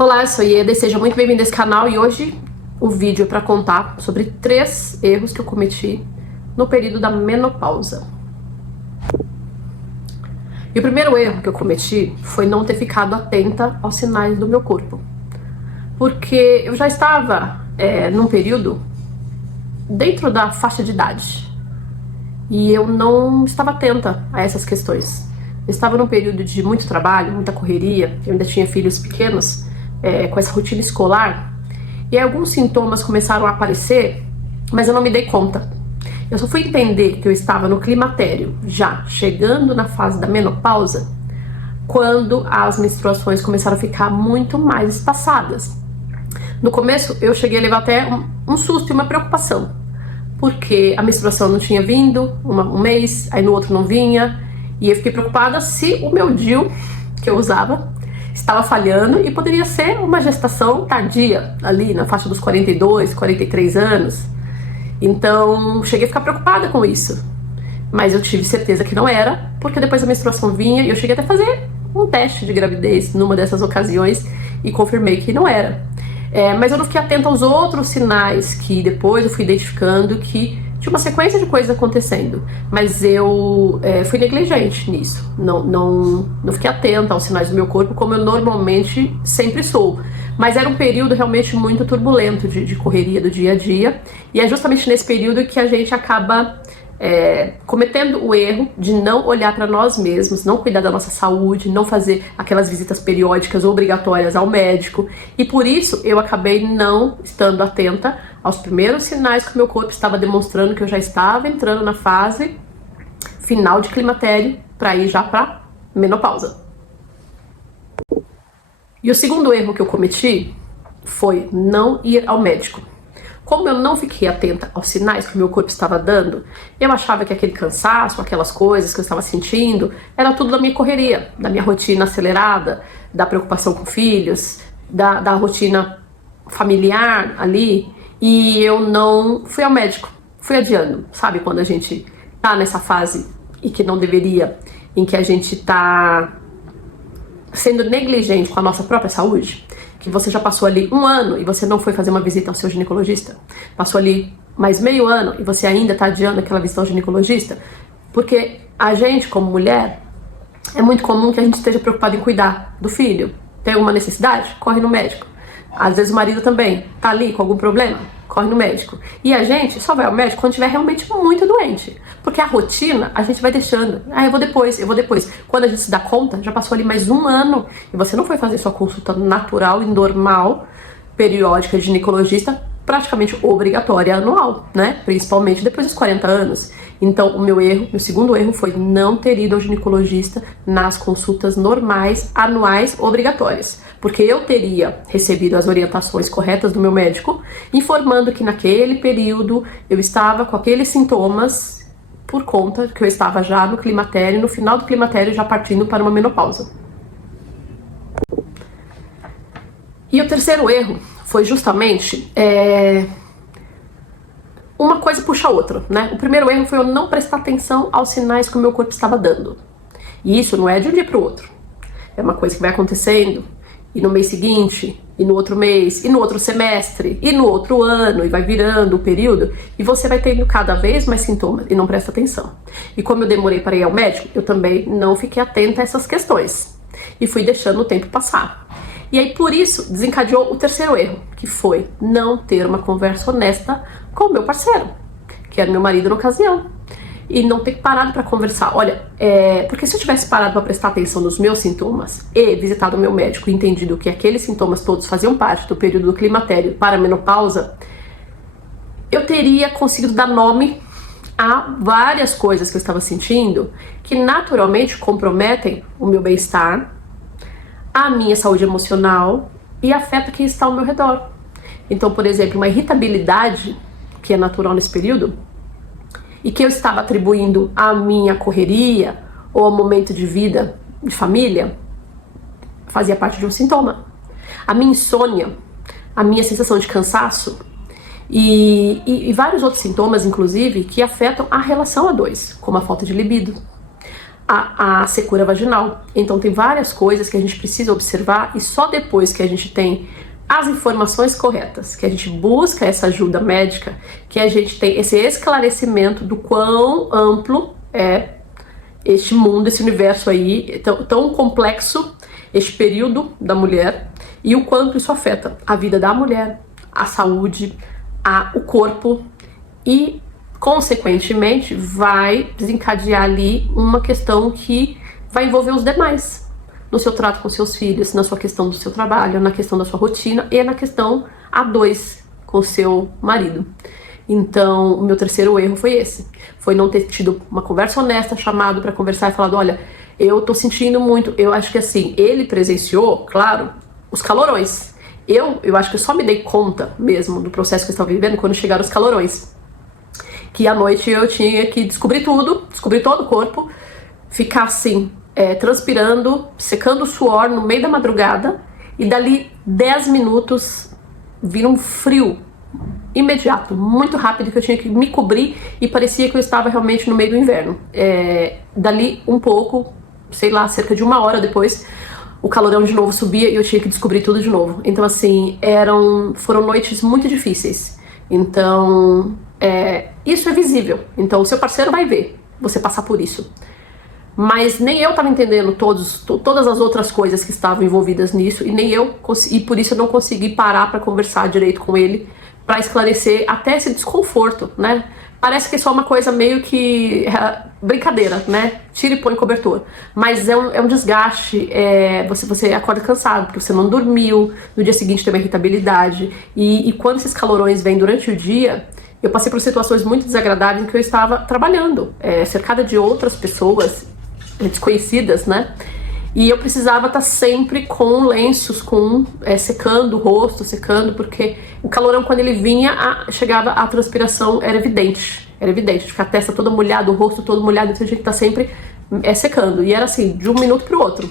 Olá, eu sou Ieda e seja muito bem-vindo a esse canal. E hoje o vídeo é para contar sobre 3 erros que eu cometi no período da menopausa. E o primeiro erro que eu cometi foi não ter ficado atenta aos sinais do meu corpo. Porque eu já estava num período dentro da faixa de idade e eu não estava atenta a essas questões. Eu estava num período de muito trabalho, muita correria, eu ainda tinha filhos pequenos, com essa rotina escolar, e aí alguns sintomas começaram a aparecer, mas eu não me dei conta. Eu só fui entender que eu estava no climatério, já chegando na fase da menopausa, quando as menstruações começaram a ficar muito mais espaçadas. No começo eu cheguei a levar até um susto e uma preocupação, porque a menstruação não tinha vindo um mês, aí no outro não vinha, e eu fiquei preocupada se o meu DIU que eu usava estava falhando e poderia ser uma gestação tardia, ali na faixa dos 42, 43 anos. Então cheguei a ficar preocupada com isso, mas eu tive certeza que não era, porque depois a menstruação vinha e eu cheguei até a fazer um teste de gravidez numa dessas ocasiões e confirmei que não era. Mas eu não fiquei atenta aos outros sinais que depois eu fui identificando que tinha uma sequência de coisas acontecendo, mas eu fui negligente nisso, não fiquei atenta aos sinais do meu corpo como eu normalmente sempre sou. Mas era um período realmente muito turbulento de correria do dia a dia, e é justamente nesse período que a gente acaba cometendo o erro de não olhar para nós mesmos, não cuidar da nossa saúde, não fazer aquelas visitas periódicas obrigatórias ao médico, e por isso eu acabei não estando atenta aos primeiros sinais que o meu corpo estava demonstrando que eu já estava entrando na fase final de climatério para ir já para menopausa. E o segundo erro que eu cometi foi não ir ao médico. Como eu não fiquei atenta aos sinais que o meu corpo estava dando, eu achava que aquele cansaço, aquelas coisas que eu estava sentindo, era tudo da minha correria, da minha rotina acelerada, da preocupação com filhos, da rotina familiar ali, e eu não fui ao médico, fui adiando. Sabe quando a gente tá nessa fase e que não deveria, em que a gente tá sendo negligente com a nossa própria saúde? Que você já passou ali 1 ano e você não foi fazer uma visita ao seu ginecologista? Passou ali mais meio ano e você ainda está adiando aquela visita ao ginecologista? Porque a gente, como mulher, é muito comum que a gente esteja preocupado em cuidar do filho. Tem alguma necessidade? Corre no médico. Às vezes o marido também tá ali com algum problema, corre no médico. E a gente só vai ao médico quando estiver realmente muito doente, porque a rotina a gente vai deixando. Eu vou depois. Quando a gente se dá conta, já passou ali mais 1 ano e você não foi fazer sua consulta natural e normal, periódica de ginecologista, praticamente obrigatória anual, né? Principalmente depois dos 40 anos. Então o meu segundo erro foi não ter ido ao ginecologista nas consultas normais, anuais, obrigatórias. Porque eu teria recebido as orientações corretas do meu médico, informando que naquele período eu estava com aqueles sintomas por conta que eu estava já no climatério, no final do climatério, já partindo para uma menopausa. E o terceiro erro foi justamente uma coisa puxa a outra, né? O primeiro erro foi eu não prestar atenção aos sinais que o meu corpo estava dando. E isso não é de um dia para o outro. É uma coisa que vai acontecendo, e no mês seguinte, e no outro mês, e no outro semestre, e no outro ano, e vai virando o período, e você vai tendo cada vez mais sintomas, e não presta atenção. E como eu demorei para ir ao médico, eu também não fiquei atenta a essas questões, e fui deixando o tempo passar. E aí, por isso, desencadeou o terceiro erro, que foi não ter uma conversa honesta com o meu parceiro, que era meu marido na ocasião. E não ter parado para conversar. Olha, porque se eu tivesse parado para prestar atenção nos meus sintomas e visitado o meu médico e entendido que aqueles sintomas todos faziam parte do período do climatério para a menopausa, eu teria conseguido dar nome a várias coisas que eu estava sentindo que naturalmente comprometem o meu bem-estar, a minha saúde emocional e afeta quem está ao meu redor. Então, por exemplo, uma irritabilidade que é natural nesse período e que eu estava atribuindo à minha correria ou ao momento de vida de família, fazia parte de um sintoma. A minha insônia, a minha sensação de cansaço e vários outros sintomas, inclusive, que afetam a relação a dois, como a falta de libido, a secura vaginal. Então tem várias coisas que a gente precisa observar e só depois que a gente tem as informações corretas, que a gente busca essa ajuda médica, que a gente tem esse esclarecimento do quão amplo é este mundo, esse universo aí, tão complexo, este período da mulher, e o quanto isso afeta a vida da mulher, a saúde, o corpo, e consequentemente vai desencadear ali uma questão que vai envolver os demais, no seu trato com seus filhos, na sua questão do seu trabalho, na questão da sua rotina e na questão a dois com o seu marido. Então, o meu terceiro erro foi esse. Foi não ter tido uma conversa honesta, chamado para conversar e falado, olha, eu tô sentindo muito. Eu acho que assim, ele presenciou, claro, os calorões. Eu acho que eu só me dei conta mesmo do processo que eu estava vivendo quando chegaram os calorões. Que à noite eu tinha que descobrir tudo, descobrir todo o corpo, ficar assim, transpirando, secando o suor no meio da madrugada, e dali 10 minutos vira um frio imediato, muito rápido, que eu tinha que me cobrir e parecia que eu estava realmente no meio do inverno. Dali um pouco, sei lá, cerca de 1 hora depois, o calorão de novo subia e eu tinha que descobrir tudo de novo. Então assim, foram noites muito difíceis. Então, isso é visível. Então o seu parceiro vai ver você passar por isso. Mas nem eu estava entendendo todas as outras coisas que estavam envolvidas nisso, e por isso eu não consegui parar para conversar direito com ele, para esclarecer até esse desconforto, né? Parece que é só uma coisa meio que brincadeira, né? Tira e põe cobertor. Mas é um desgaste, você acorda cansado, porque você não dormiu, no dia seguinte tem uma irritabilidade, e quando esses calorões vêm durante o dia, eu passei por situações muito desagradáveis em que eu estava trabalhando, cercada de outras pessoas desconhecidas, né? E eu precisava estar sempre com lenços, secando o rosto, secando, porque o calorão, quando ele vinha, chegava a transpiração, era evidente, ficar a testa toda molhada, o rosto todo molhado, então a gente tá sempre secando, e era assim, de um minuto pro outro.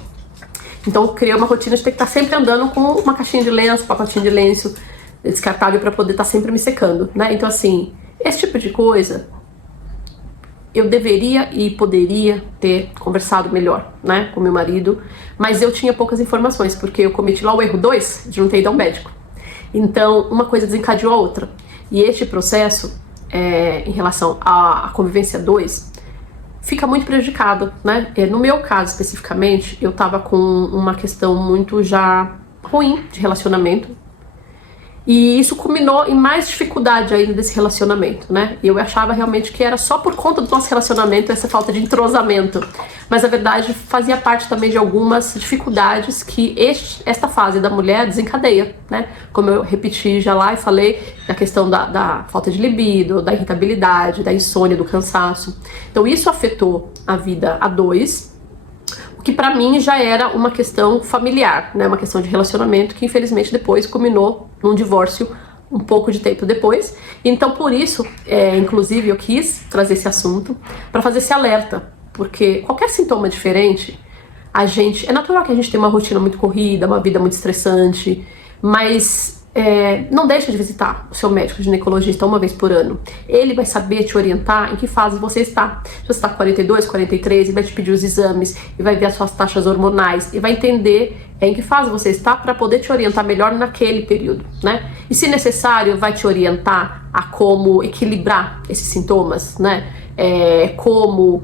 Então eu criei uma rotina de ter que estar sempre andando com uma caixinha de lenço, pacotinho de lenço descartável para poder estar sempre me secando, né? Então assim, esse tipo de coisa eu deveria e poderia ter conversado melhor, né, com meu marido, mas eu tinha poucas informações, porque eu cometi lá o erro 2 de não ter ido ao médico. Então, uma coisa desencadeou a outra. E este processo, em relação à convivência 2, fica muito prejudicado, né? No meu caso, especificamente, eu tava com uma questão muito já ruim de relacionamento, e isso culminou em mais dificuldade ainda desse relacionamento, né? E eu achava realmente que era só por conta do nosso relacionamento, essa falta de entrosamento. Mas, na verdade, fazia parte também de algumas dificuldades que esta fase da mulher desencadeia, né? Como eu repeti já lá e falei, da questão da falta de libido, da irritabilidade, da insônia, do cansaço. Então, isso afetou a vida a 2, o que pra mim já era uma questão familiar, né? Uma questão de relacionamento que infelizmente depois culminou num divórcio um pouco de tempo depois. Então por isso, inclusive eu quis trazer esse assunto para fazer esse alerta, porque qualquer sintoma diferente, é natural que a gente tenha uma rotina muito corrida, uma vida muito estressante, mas não deixa de visitar o seu médico ginecologista uma vez por ano. Ele vai saber te orientar em que fase você está. Se você está com 42, 43, ele vai te pedir os exames, e vai ver as suas taxas hormonais, e vai entender em que fase você está para poder te orientar melhor naquele período, né? E se necessário, vai te orientar a como equilibrar esses sintomas, né? Como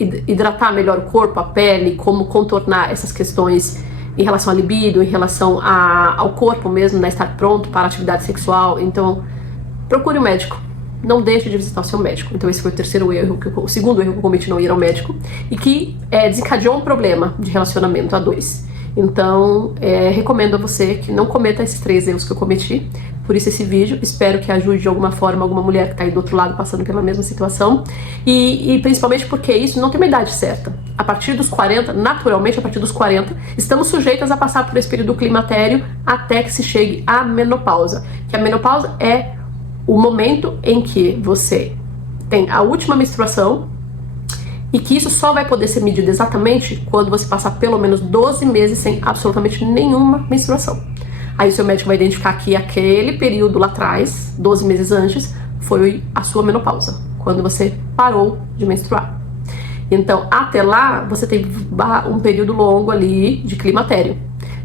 hidratar melhor o corpo, a pele, como contornar essas questões em relação à libido, em relação ao corpo mesmo, né, estar pronto para a atividade sexual. Então, procure um médico. Não deixe de visitar o seu médico. Então esse foi o terceiro erro, o segundo erro que eu cometi, não ir ao médico, e que desencadeou um problema de relacionamento a 2. Então, recomendo a você que não cometa esses 3 erros que eu cometi. Por isso esse vídeo, espero que ajude de alguma forma alguma mulher que está aí do outro lado passando pela mesma situação. E principalmente porque isso não tem uma idade certa. A partir dos 40, naturalmente a partir dos 40, estamos sujeitas a passar por esse período climatério até que se chegue à menopausa. Que a menopausa é o momento em que você tem a última menstruação, e que isso só vai poder ser medido exatamente quando você passar pelo menos 12 meses sem absolutamente nenhuma menstruação. Aí o seu médico vai identificar que aquele período lá atrás, 12 meses antes, foi a sua menopausa, quando você parou de menstruar. Então, até lá, você tem um período longo ali de climatério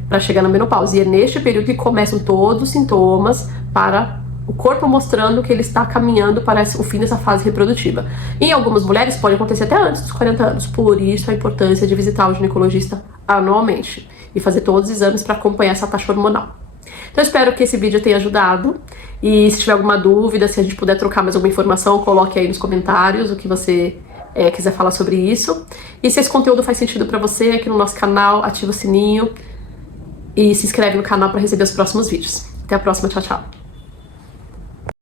para chegar na menopausa. E é neste período que começam todos os sintomas para o corpo mostrando que ele está caminhando para o fim dessa fase reprodutiva. Em algumas mulheres pode acontecer até antes dos 40 anos. Por isso a importância de visitar o ginecologista anualmente e fazer todos os exames para acompanhar essa taxa hormonal. Então eu espero que esse vídeo tenha ajudado. E se tiver alguma dúvida, se a gente puder trocar mais alguma informação, coloque aí nos comentários o que você quiser falar sobre isso. E se esse conteúdo faz sentido para você, aqui no nosso canal, ativa o sininho e se inscreve no canal para receber os próximos vídeos. Até a próxima, tchau, tchau!